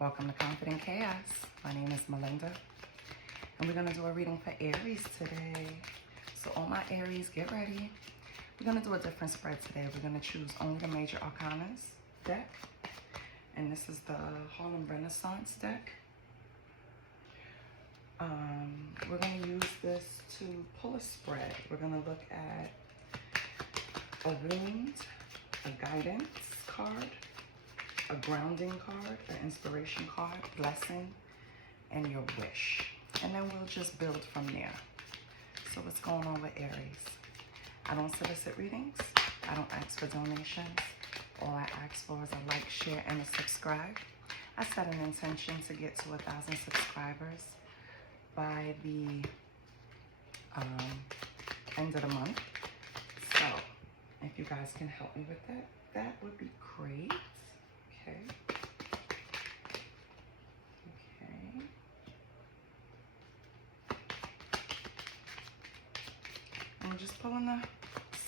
Welcome to Confident Chaos. My name is Melinda, and we're going to do a reading for Aries today. So all my Aries, get ready. We're going to do a different spread today. We're going to choose only the major arcanas deck, and this is the Harlem Renaissance deck. We're going to use this to pull a spread. We're going to look at a wound, a guidance card, a grounding card, an inspiration card, blessing, and your wish. And then we'll just build from there. So what's going on with Aries? I don't solicit readings. I don't ask for donations. All I ask for is a like, share, and a subscribe. I set an intention to get to 1,000 subscribers by the end of the month. So if you guys can help me with that, that would be great. Okay. Okay. I'm just pulling the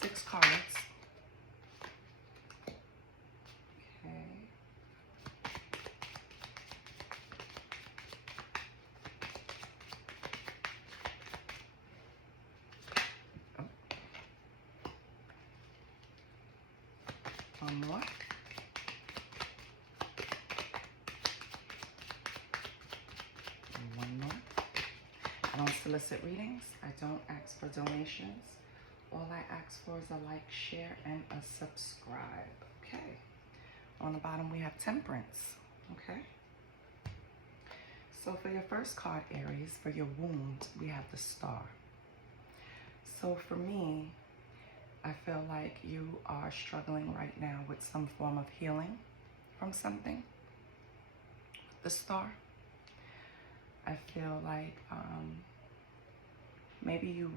6 cards. Okay. Oh. One more. I don't solicit readings. I don't ask for donations. All I ask for is a like, share, and a subscribe. Okay. On the bottom, we have Temperance. Okay. So for your first card, Aries, for your wound, we have the Star. So for me, I feel like you are struggling right now with some form of healing from something. The Star. I feel like maybe you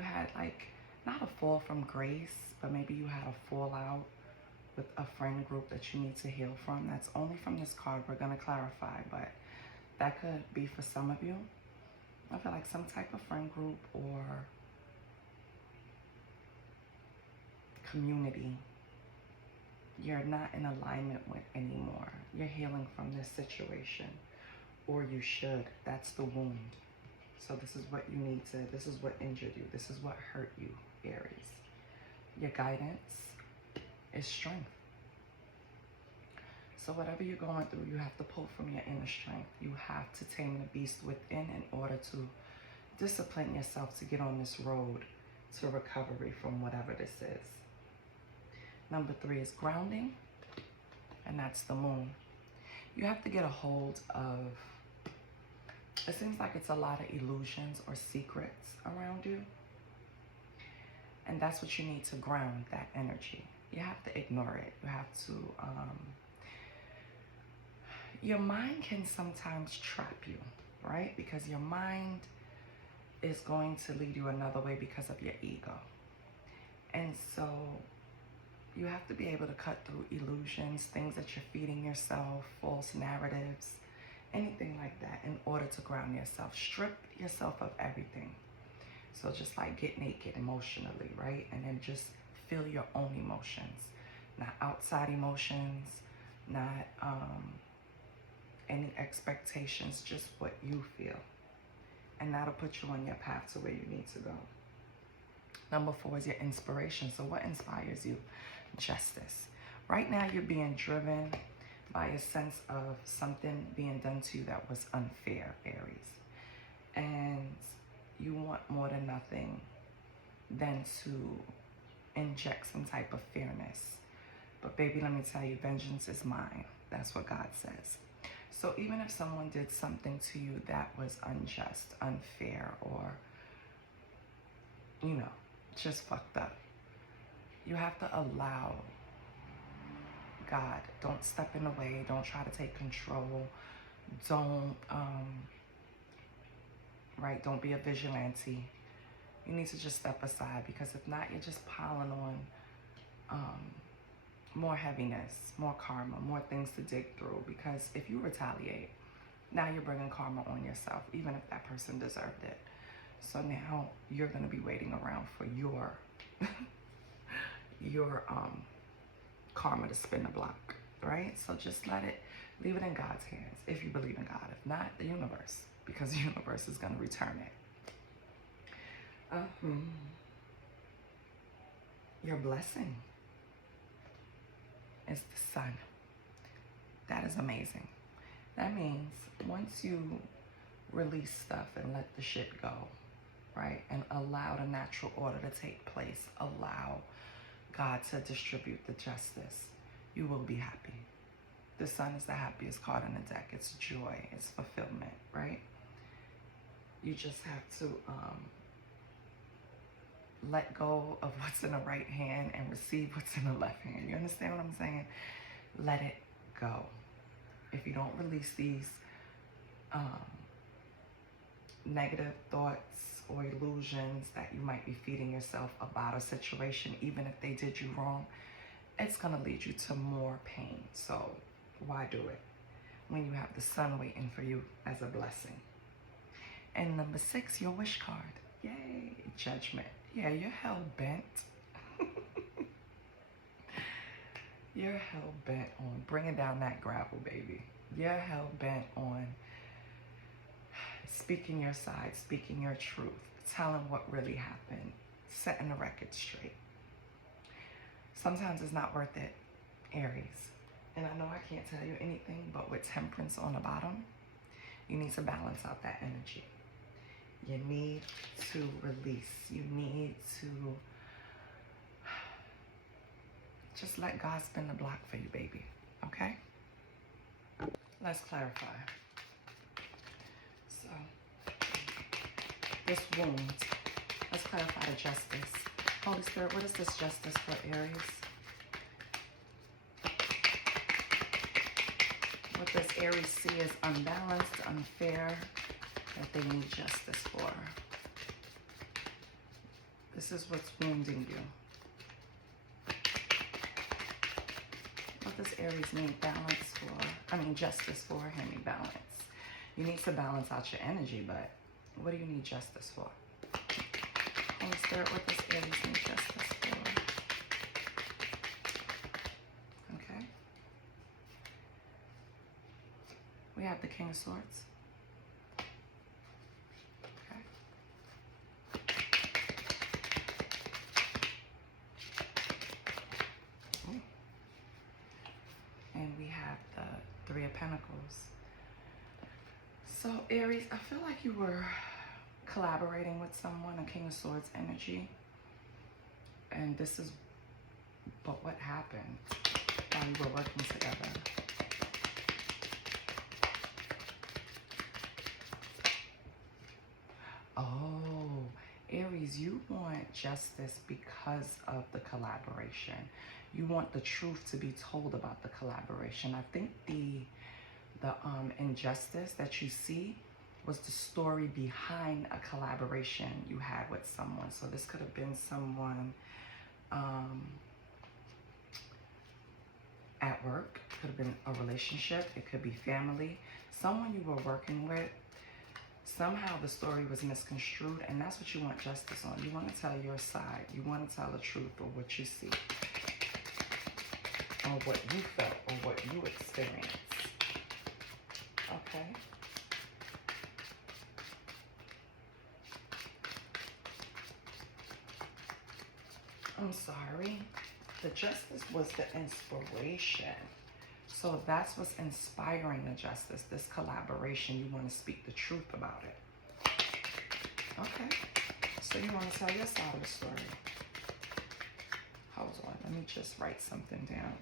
had like, not a fall from grace, but maybe you had a fallout with a friend group that you need to heal from. That's only from this card. We're going to clarify, but that could be for some of you. I feel like some type of friend group or community you're not in alignment with anymore. You're healing from this situation, or you should. That's the wound. So this is what you need to, this is what injured you. This is what hurt you, Aries. Your guidance is strength. So whatever you're going through, you have to pull from your inner strength. You have to tame the beast within in order to discipline yourself to get on this road to recovery from whatever this is. Number 3 is grounding, and that's the moon. You have to get a hold of, it seems like it's a lot of illusions or secrets around you. And that's what you need to ground that energy. You have to ignore it. You have to, your mind can sometimes trap you, right? Because your mind is going to lead you another way because of your ego. And so you have to be able to cut through illusions, things that you're feeding yourself, false narratives, anything like that in order to ground yourself. Strip yourself of everything. So just like get naked emotionally, right? And then just feel your own emotions. Not outside emotions, not any expectations, just what you feel. And that'll put you on your path to where you need to go. Number 4 is your inspiration. So what inspires you? Justice. Right now you're being driven by a sense of something being done to you that was unfair, Aries. And you want more than nothing than to inject some type of fairness. But baby, let me tell you, vengeance is mine. That's what God says. So even if someone did something to you that was unjust, unfair, or, you know, just fucked up, you have to allow God. Don't step in the way. Don't try to take control. Don't, don't be a vigilante. You need to just step aside, because if not, you're just piling on more heaviness, more karma, more things to dig through. Because if you retaliate, now you're bringing karma on yourself, even if that person deserved it. So now you're going to be waiting around for your karma to spin the block. right? So just leave it in God's hands if you believe in God. If not, the universe, because the universe is going to return it. Your blessing is the sun. That is amazing. That means once you release stuff and let the shit go, right? And allow the natural order to take place, allow God to distribute the justice, you will be happy. The sun is the happiest card in the deck. It's joy, it's fulfillment, right? You just have to let go of what's in the right hand and receive what's in the left hand. You understand what I'm saying? Let it go. If you don't release these negative thoughts or illusions that you might be feeding yourself about a situation, even if they did you wrong, it's going to lead you to more pain. So why do it when you have the sun waiting for you as a blessing? And number 6, your wish card. Yay, judgment. Yeah, you're hell-bent. You're hell-bent on bringing down that gravel, baby. You're hell-bent on speaking your side, speaking your truth, telling what really happened, setting the record straight. Sometimes it's not worth it, Aries. And I know I can't tell you anything, but with temperance on the bottom, you need to balance out that energy. You need to release. You need to just let God spin the block for you, baby. Okay? Let's clarify. So, this wound. Let's clarify the justice. Holy Spirit, what is this justice for Aries? What does Aries see as unbalanced, unfair, that they need justice for? This is what's wounding you. What does Aries need justice for? Hand me balance. You need to balance out your energy, but what do you need justice for? Holy Spirit, what does Aries need justice for? Okay. We have the King of Swords. And we have the 3 of Pentacles. So Aries, I feel like you were collaborating with someone, a King of Swords energy. And but what happened while you were working together? Oh, Aries, you want justice because of the collaboration. You want the truth to be told about the collaboration. I think the injustice that you see was the story behind a collaboration you had with someone. So this could have been someone at work, could have been a relationship, it could be family, someone you were working with. Somehow the story was misconstrued, and that's what you want justice on. You want to tell your side. You want to tell the truth of what you see, or what you felt, or what you experienced. Okay? I'm sorry. The justice was the inspiration. So that's what's inspiring the justice, this collaboration. You want to speak the truth about it. Okay. So you want to tell your side of the story. Hold on. Let me just write something down.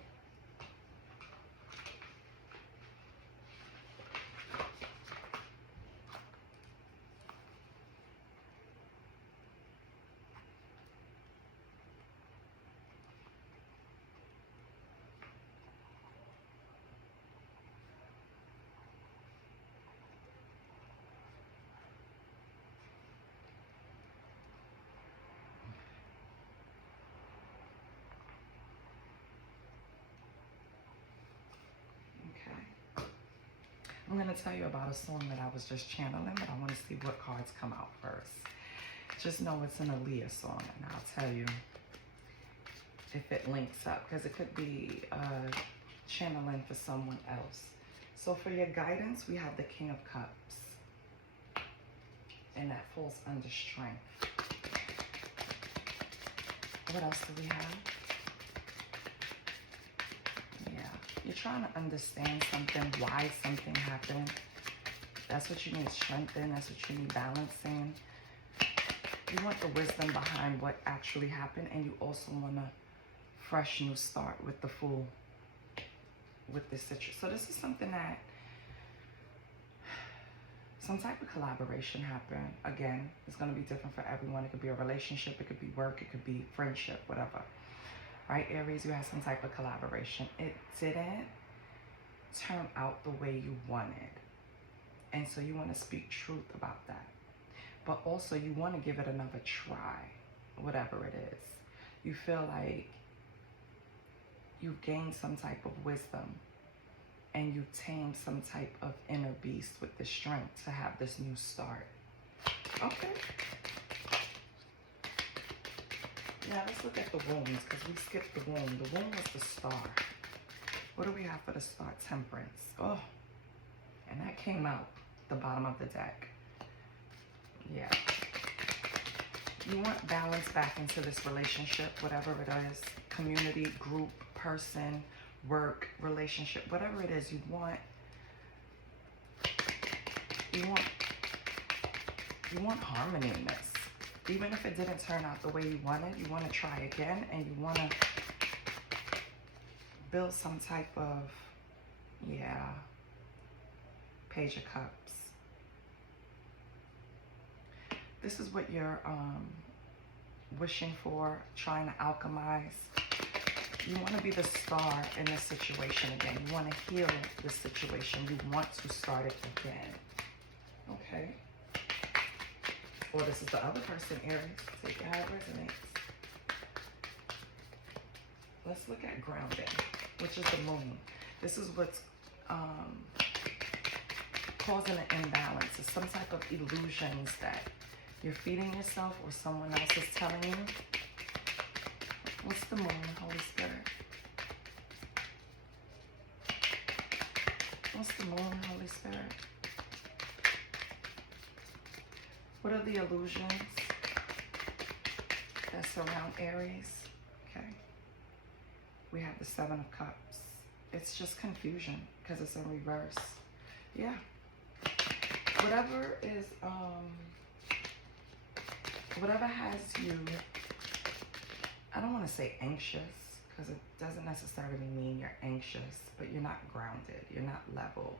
I'm going to tell you about a song that I was just channeling, but I want to see what cards come out first. Just know it's an Aaliyah song, and I'll tell you if it links up, because it could be channeling for someone else. So for your guidance, we have the King of Cups. And that falls under strength. What else do we have? Yeah. You're trying to understand something, why something happened. That's what you need strength in. That's what you need balance in. You want the wisdom behind what actually happened, and you also want a fresh new start with the Fool, with this situation. So this is something that some type of collaboration happened. Again, it's going to be different for everyone. It could be a relationship, it could be work, it could be friendship, whatever. Right, Aries, you had some type of collaboration. It didn't turn out the way you wanted. And so you want to speak truth about that. But also you want to give it another try, whatever it is. You feel like you've gained some type of wisdom and you tamed some type of inner beast with the strength to have this new start. Okay. Now let's look at the wounds, because we skipped the wound. The wound was the star. What do we have for the star? Temperance. Oh, and that came out the bottom of the deck. Yeah. You want balance back into this relationship, whatever it is, community, group, person, work, relationship, whatever it is. You want harmony in this. Even if it didn't turn out the way you wanted, you want to try again, and you want to build some type of, yeah, Page of Cups. This is what you're wishing for, trying to alchemize. You want to be the star in this situation again. You want to heal the situation. You want to start it again. Okay. Or this is the other person, Aries. Take it how it resonates. Let's look at grounding, which is the moon. This is what's causing an imbalance. It's some type of illusions that you're feeding yourself or someone else is telling you. What's the moon, Holy Spirit? What's the moon, Holy Spirit? What are the illusions that surround Aries? Okay. We have the Seven of Cups. It's just confusion because it's in reverse. Yeah. Whatever is, whatever has you, I don't want to say anxious, because it doesn't necessarily mean you're anxious, but you're not grounded, you're not leveled.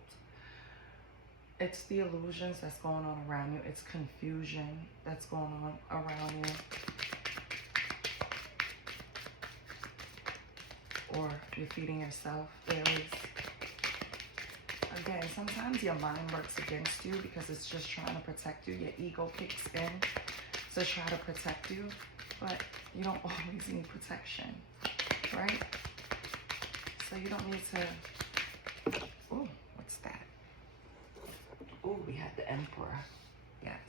It's the illusions that's going on around you. It's confusion that's going on around you. Or you're feeding yourself, Aries. Again, sometimes your mind works against you because it's just trying to protect you. Your ego kicks in to try to protect you, but you don't always need protection, right? So you don't need to, ooh, what's that? Ooh, we had the Emperor, yes.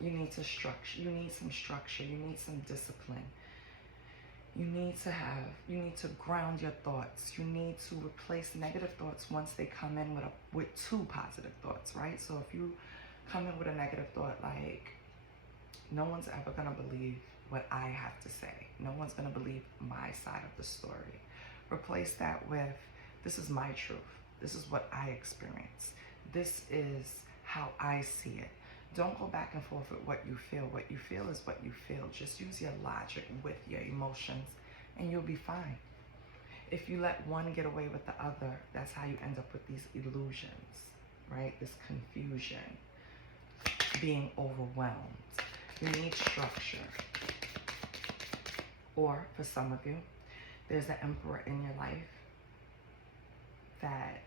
You need to structure, you need some structure, you need some discipline. You need to ground your thoughts. You need to replace negative thoughts once they come in with two positive thoughts, right? So if you come in with a negative thought like, no one's ever gonna believe what I have to say. No one's gonna believe my side of the story. Replace that with, this is my truth. This is what I experience. This is how I see it. Don't go back and forth with what you feel. What you feel is what you feel. Just use your logic with your emotions and you'll be fine. If you let one get away with the other, that's how you end up with these illusions, right? This confusion, being overwhelmed. You need structure. Or for some of you, there's an emperor in your life that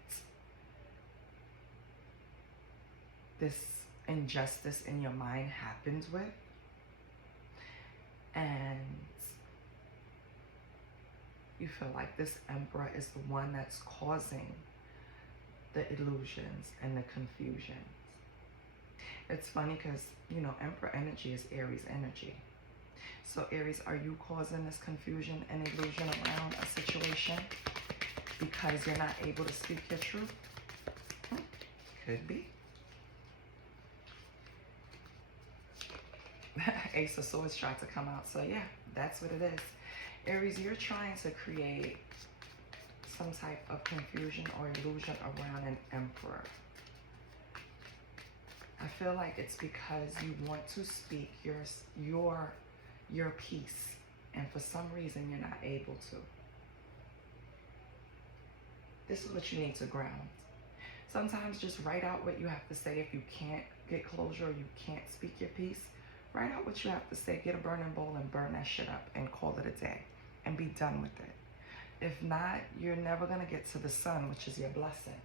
this injustice in your mind happens with, and you feel like this emperor is the one that's causing the illusions and the confusions. It's funny because, you know, emperor energy is Aries energy. So Aries, are you causing this confusion and illusion around a situation? because you're not able to speak your truth? Could be. Ace of Swords tried to come out. So yeah, that's what it is. Aries, you're trying to create some type of confusion or illusion around an emperor. I feel like it's because you want to speak your piece, and for some reason you're not able to. This is what you need to ground. Sometimes just write out what you have to say. If you can't get closure or you can't speak your piece, write out what you have to say. Get a burning bowl and burn that shit up and call it a day and be done with it. If not, you're never going to get to the sun, which is your blessing.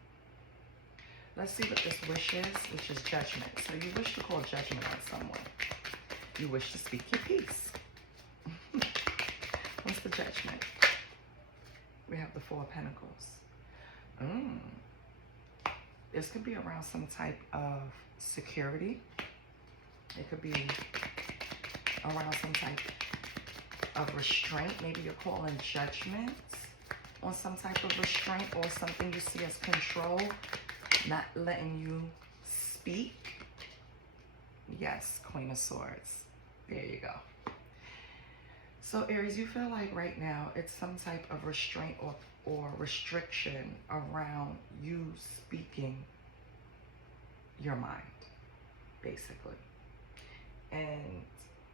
Let's see what this wish is, which is judgment. So you wish to call judgment on someone. You wish to speak your piece. What's the judgment? We have the Four of Pentacles. This could be around some type of security. It could be around some type of restraint. Maybe you're calling judgment on some type of restraint or something you see as control, not letting you speak. Yes, Queen of Swords. There you go. So Aries, you feel like right now it's some type of restraint or restriction around you speaking your mind, basically. And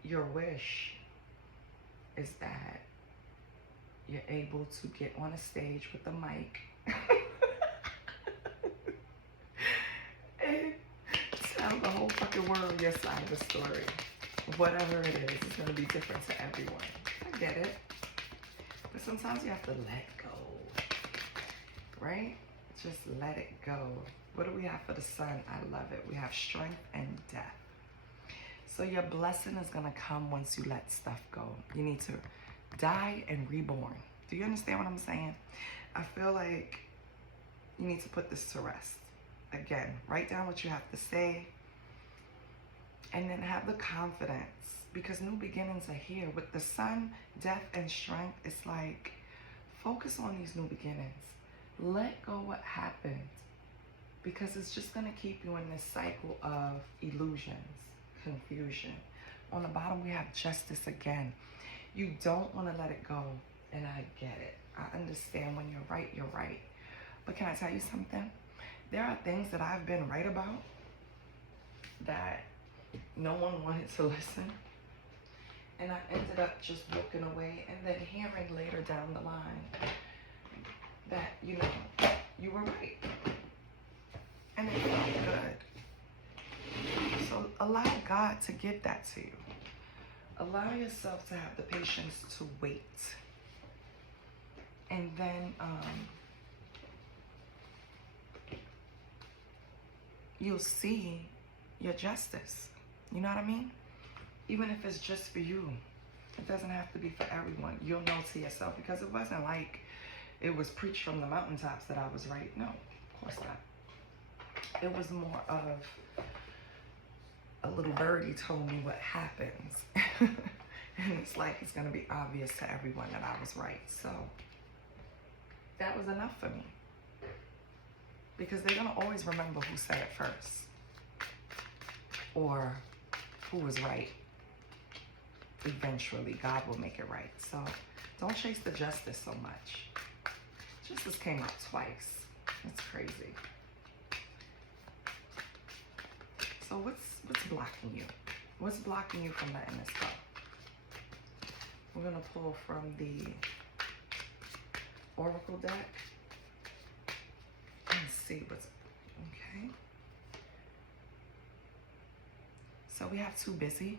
your wish is that you're able to get on a stage with the mic and tell the whole fucking world your side of the story. Whatever it is, it's going to be different to everyone. I get it. But sometimes you have to let go. Right? Just let it go. What do we have for the sun? I love it. We have strength and death. So your blessing is going to come once you let stuff go. You need to die and reborn. Do you understand what I'm saying? I feel like you need to put this to rest. Again, write down what you have to say. And then have the confidence. Because new beginnings are here. With the sun, death, and strength, it's like, focus on these new beginnings. Let go what happened. Because it's just going to keep you in this cycle of illusions, confusion. On the bottom, we have justice again. You don't want to let it go. And I get it. I understand when you're right, you're right. But can I tell you something? There are things that I've been right about that no one wanted to listen. And I ended up just walking away and then hearing later down the line that, you know, you were right. And it felt good. So allow God to give that to you. Allow yourself to have the patience to wait. And then you'll see your justice. You know what I mean? Even if it's just for you. It doesn't have to be for everyone. You'll know to yourself, because it wasn't like it was preached from the mountaintops that I was right. No, of course not. It was more of a little birdie told me what happens. And it's like it's going to be obvious to everyone that I was right. So that was enough for me. Because they're going to always remember who said it first. Or who was right. Eventually, God will make it right. So don't chase the justice so much. Justice came out twice. That's crazy. So what's blocking you? What's blocking you from letting this go? We're going to pull from the Oracle deck and see what's okay. So we have too busy.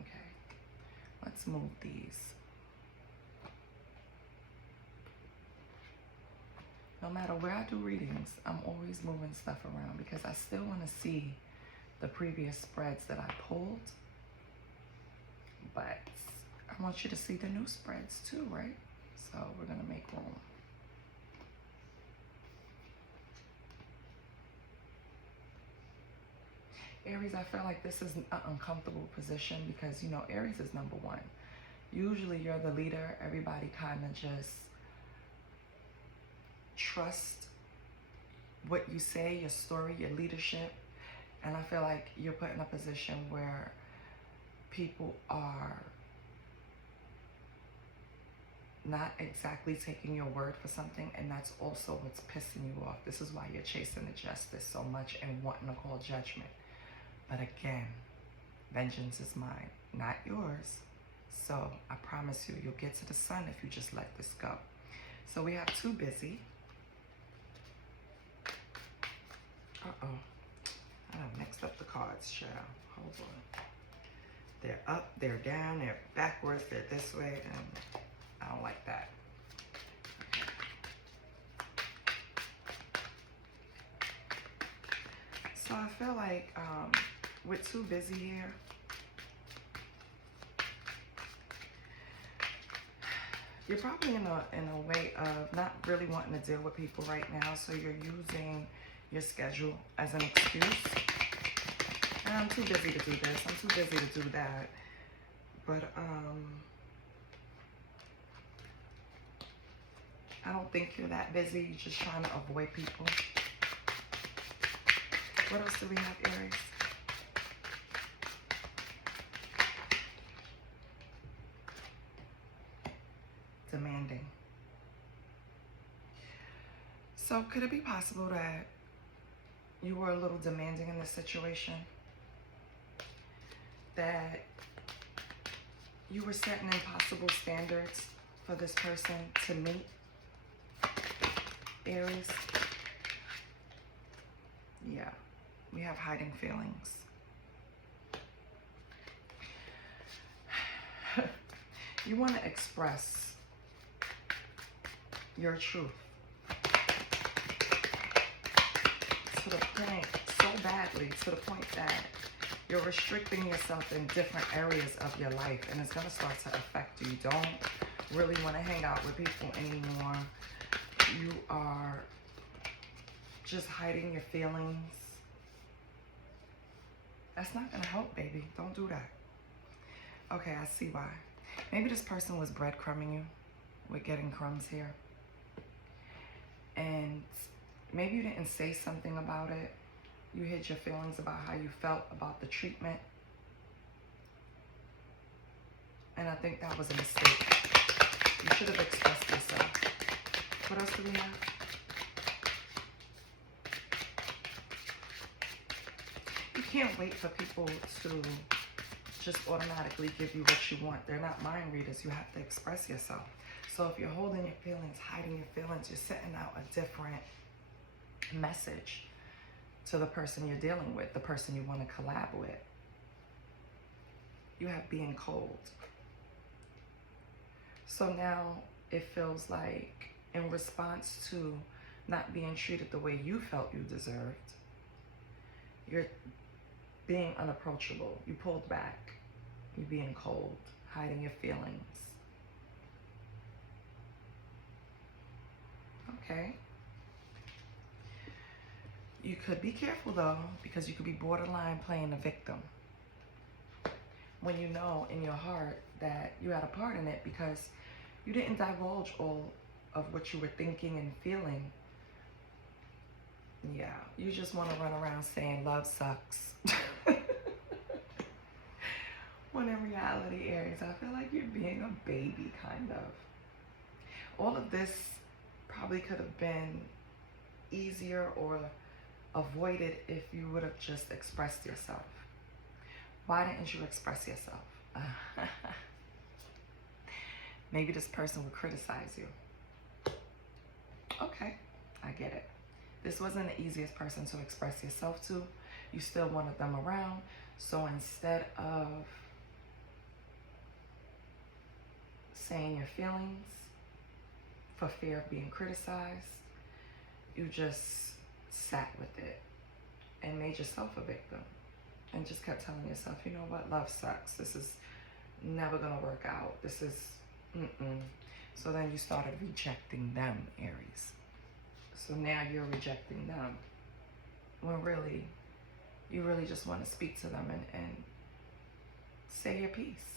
Okay, let's move these. No matter where I do readings, I'm always moving stuff around because I still want to see the previous spreads that I pulled. But I want you to see the new spreads too, right? So we're going to make room. Aries, I feel like this is an uncomfortable position because, you know, Aries is number one. Usually you're the leader. Everybody kind of just trust what you say, your story, your leadership. And I feel like you're put in a position where people are not exactly taking your word for something, and that's also what's pissing you off. This is why you're chasing the justice so much and wanting to call judgment. But again, vengeance is mine, not yours. So I promise you, you'll get to the sun if you just let this go. So we have too busy. Uh-oh. I done mixed up the cards, child. Hold on. They're up, they're down, they're backwards, they're this way, and I don't like that. So I feel like we're too busy here. You're probably in a way of not really wanting to deal with people right now, so you're using your schedule as an excuse. And I'm too busy to do this, I'm too busy to do that. But I don't think you're that busy. You're just trying to avoid people. What else do we have, Aries? Demanding. So could it be possible that you were a little demanding in this situation? That you were setting impossible standards for this person to meet? Aries? Yeah, we have hiding feelings. You want to express your truth to the point, so badly, to the point that you're restricting yourself in different areas of your life, and it's going to start to affect you. You don't really want to hang out with people anymore. You are just hiding your feelings. That's not going to help, baby. Don't do that. Okay, I see why. Maybe this person was breadcrumbing you. We're getting crumbs here. And maybe you didn't say something about it. You hid your feelings about how you felt about the treatment. And I think that was a mistake. You should have expressed yourself. What else do we have? You can't wait for people to just automatically give you what you want. They're not mind readers. You have to express yourself. So if you're holding your feelings, hiding your feelings, you're sending out a different message to the person you're dealing with, the person you want to collab with. You have being cold. So now it feels like in response to not being treated the way you felt you deserved, you're being unapproachable. You pulled back. You're being cold, hiding your feelings. Okay. You could be careful though, because you could be borderline playing the victim when you know in your heart that you had a part in it, because you didn't divulge all of what you were thinking and feeling. Yeah, you just want to run around saying love sucks. When in reality, Aries, I feel like you're being a baby, kind of. All of this probably could have been easier or avoided if you would have just expressed yourself. Why didn't you express yourself? Maybe this person would criticize you. Okay, I get it. This wasn't the easiest person to express yourself to. You still wanted them around. So instead of saying your feelings for fear of being criticized, you just sat with it and made yourself a victim and just kept telling yourself, you know what, love sucks. This is never gonna work out. This is, So then you started rejecting them, Aries. So now you're rejecting them when really, you really just want to speak to them and say your piece.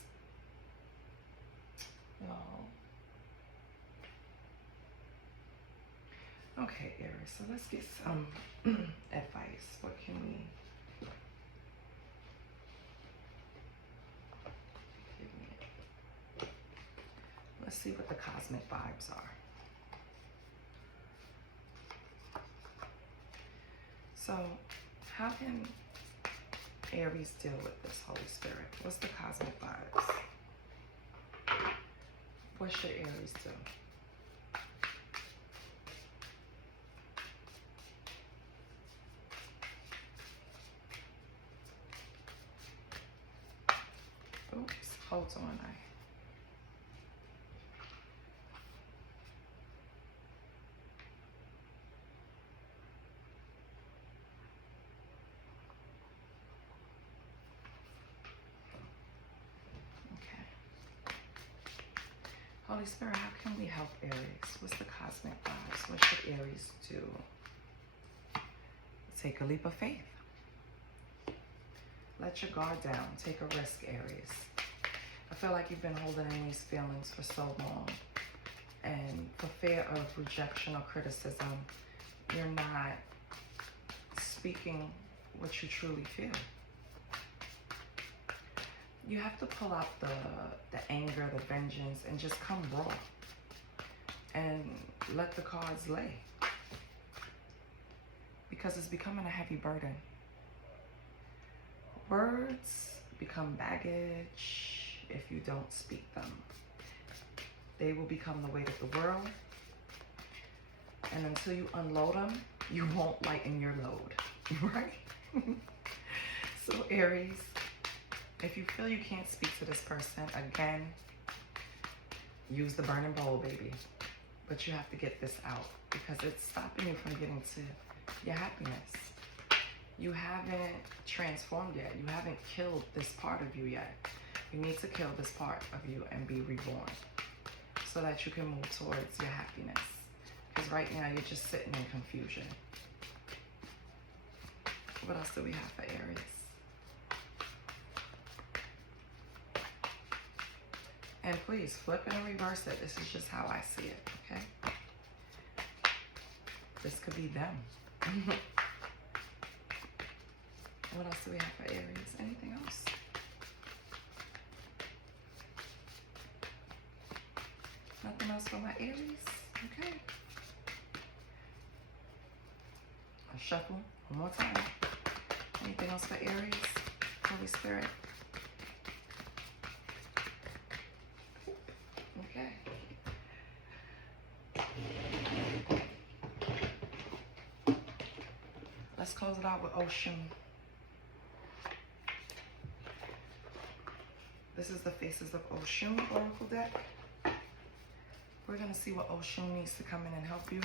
Okay, Aries, so let's get some advice. What can we give me? Let's see what the cosmic vibes are. So, how can Aries deal with this, Holy Spirit? What's the cosmic vibes? What should Aries do? Oops, hold on. Okay. Holy Spirit, how can we help Aries? What's the cosmic vibes? What should Aries do? Take a leap of faith. Let your guard down. Take a risk, Aries. I feel like you've been holding in these feelings for so long. And for fear of rejection or criticism, you're not speaking what you truly feel. You have to pull out the anger, the vengeance, and just come raw. And let the cards lay. Because it's becoming a heavy burden. Words become baggage if you don't speak them. They will become the weight of the world. And until you unload them, you won't lighten your load, right? So Aries, if you feel you can't speak to this person, again, use the burning bowl, baby. But you have to get this out because it's stopping you from getting to your happiness. You haven't transformed yet. You haven't killed this part of you yet. You need to kill this part of you and be reborn so that you can move towards your happiness. Because right now you're just sitting in confusion. What else do we have for Aries? And please flip and reverse it. This is just how I see it, okay? This could be them. What else do we have for Aries? Anything else? Nothing else for my Aries? Okay. I'll shuffle one more time. Anything else for Aries? Holy Spirit. Okay. Let's close it out with Oshun. This is the Faces of Oshun Oracle deck. We're going to see what Oshun needs to come in and help you.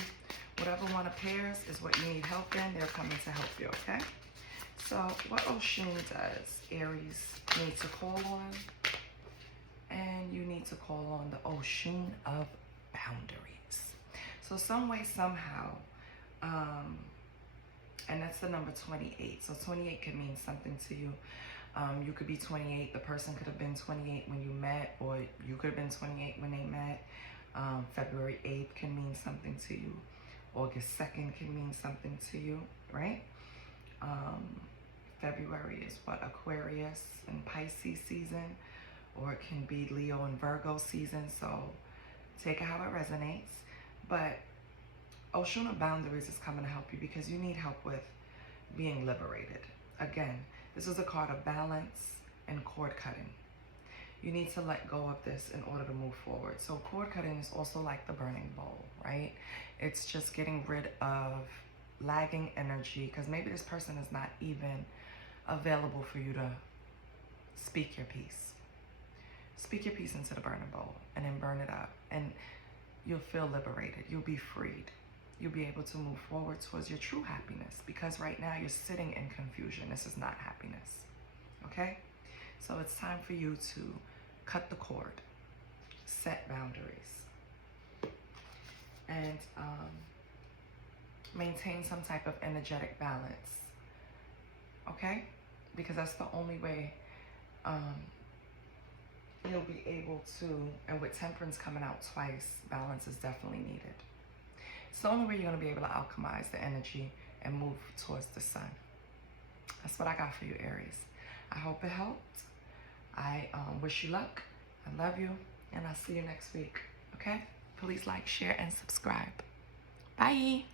Whatever one appears is what you need help in. They're coming to help you, okay? So what Oshun does, Aries needs to call on, and you need to call on the Oshun of boundaries. So some way, somehow, and that's the number 28. So 28 could mean something to you. You could be 28. The person could have been 28 when you met, or you could have been 28 when they met. February 8th can mean something to you. August 2nd can mean something to you, right? February is what? Aquarius and Pisces season, or it can be Leo and Virgo season. So take it how it resonates. But Oshun of boundaries is coming to help you because you need help with being liberated. Again, this is a card of balance and cord cutting. You need to let go of this in order to move forward. So cord cutting is also like the burning bowl, right? It's just getting rid of lagging energy because maybe this person is not even available for you to speak your piece. Speak your piece into the burning bowl and then burn it up, and you'll feel liberated. You'll be freed. You'll be able to move forward towards your true happiness because right now you're sitting in confusion. This is not happiness, okay? So it's time for you to cut the cord, set boundaries, and maintain some type of energetic balance, okay? Because that's the only way you'll be able to, and with temperance coming out twice, balance is definitely needed. It's the only way you're going to be able to alchemize the energy and move towards the sun. That's what I got for you, Aries. I hope it helped. I wish you luck. I love you. And I'll see you next week. Okay? Please like, share, and subscribe. Bye.